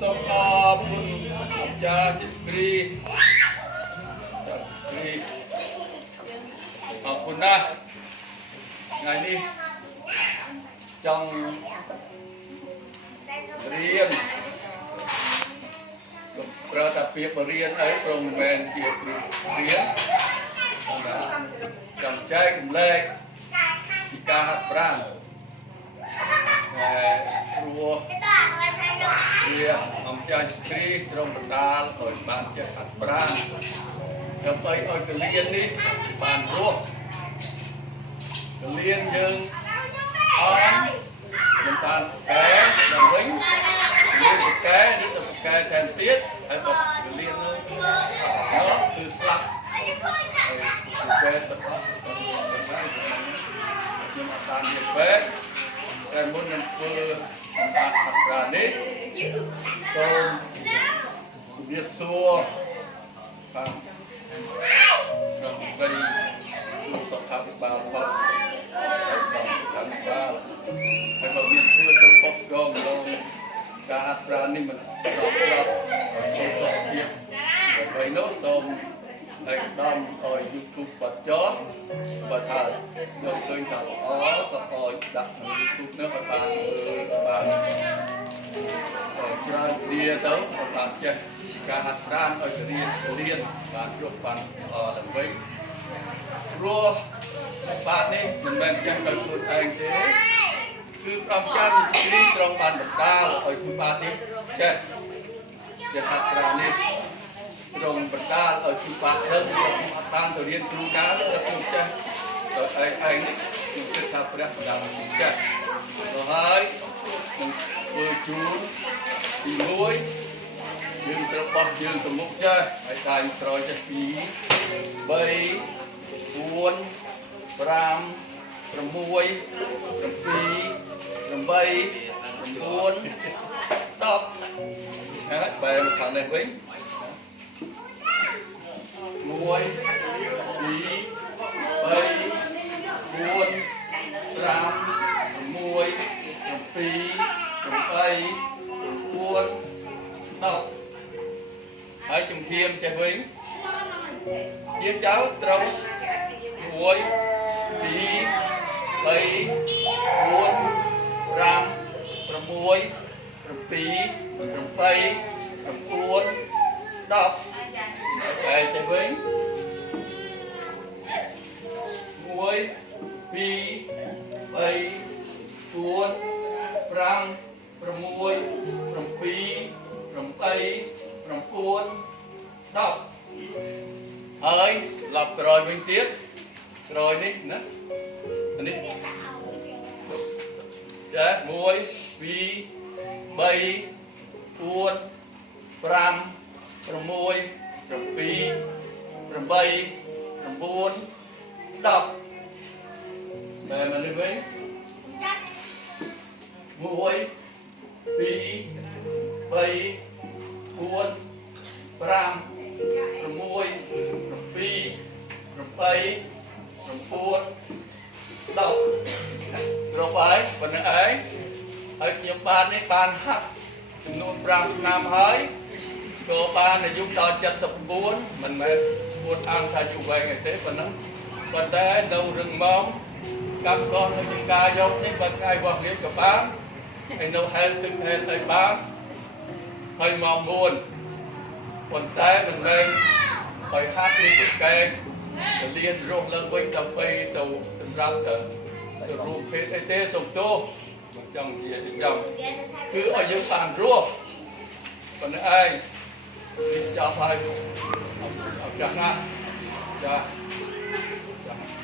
សូមអរគុណអាចារ្យជាព្រីអរគុណណាស់ថ្ងៃនេះចង់រៀនប្រើតែពាក្យបរៀនអីព្រមមិនមែនជាគ្រូរៀនចង់ចែករំលែកពីការហាត់ប្រាណព្រោះវាអង្គចាស់គ្រីត្រង់បណ្ដាលឲ្យបានចិត្តហាត់ប្រាណដើម្បីឲ្យកលៀននេះបានរស់កលៀនយើងអមមិនបានកែដល់វិញយើងបកែឬទៅបកែថែមទៀតហើយក៏កលៀននោះគឺស្លាប់ហើយកែទៅខ្ញុំអត់បាននិយាយពេកតែមុននឹងធ្វើសម្រាប់ហាត់ប្រាណនេះសូមជម្រាបសួរបាទក្នុងពេលសុខាភិបាលផងហើយក៏មានធ្វើទៅប៉ុស្តិ៍ក៏ម្ដងការហាត់ប្រាណនេះមិនស្របច្បាប់សុខភាពដើម្បីនោះសូមឯកឧត្តមឲ្យ YouTube បាត់ចោលបើថាយកឃើញថាល្អក៏ឲ្យដាក់ក្នុង YouTube នោះឲ្យបានច្រើនគ្នាទៅបានចេះការហាត់ប្រាណឲ្យរៀនបានយកបានដើម្បីព្រោះបាទនេះមិនមែនចេះដោយខ្លួនឯងទេគឺប្រំចាំទីត្រង់បានបណ្ដាលឲ្យគូបាទនេះចេះហាត់ប្រាណនេះត្រង់បណ្ដាលឲ្យគូបាទដឹងអត់បានទៅរៀនគ្រូណាទៅខ្ញុំចេះដោយឯងនេះខ្ញុំគិតថាព្រះបណ្ដាលខ្ញុំចេះទៅហើយខ្ញុំធ្វើជូនទី1យើងត្រូវបោះយើងទៅមុខចេះហើយដៃក្រោយចេះ2 3 4 5 6 7 8 9 10ហើយបែរខាងនេះវិញ1 2 3 4 5 6 7 8 9 10ហើយជំហានចេះវិញជាចៅត្រូវ1 2 3 4 5 6 7 8 9 10ហើយចេះវិញ1 2 3 4 5 6 7 8 9 10ហើយឡប់ក្រោយវិញទៀតក្រោយនេះណានេះចា1 2 3 4 5 6 7 8 9 10បែរមកនេះវិញ1 2 3 4 5 6 7 8 9 10គ្រប់ហើយប៉ុណ្្នឹងឯងហើយខ្ញុំបាននេះបានហាត់ចំនួន5ឆ្នាំហើយក៏បានអាយុដល់79មិនមែនពួតអង្គថាអាយុវែងទេប៉ុណ្ណឹងប៉ុន្តែនៅរឹងមាំកម្មករនៅចង្ការយកនេះបើថ្ងៃវត្តរៀបក៏បានហើយនៅហែលទឹកហែលអីបានហើយមកមួនប៉ុន្តែមិនមែនឲ្យហាត់នេះកែទៅលៀនរស់ឡើងវិញដើម្បីទៅសម្រាប់ទៅរូបភេទអីទេសុំទោសមិនចង់ជាចាំគឺឲ្យយើងបានរស់ប៉ុណ្ណឹងឯងនេះចាប់ហើយអរគុណណាស់ចា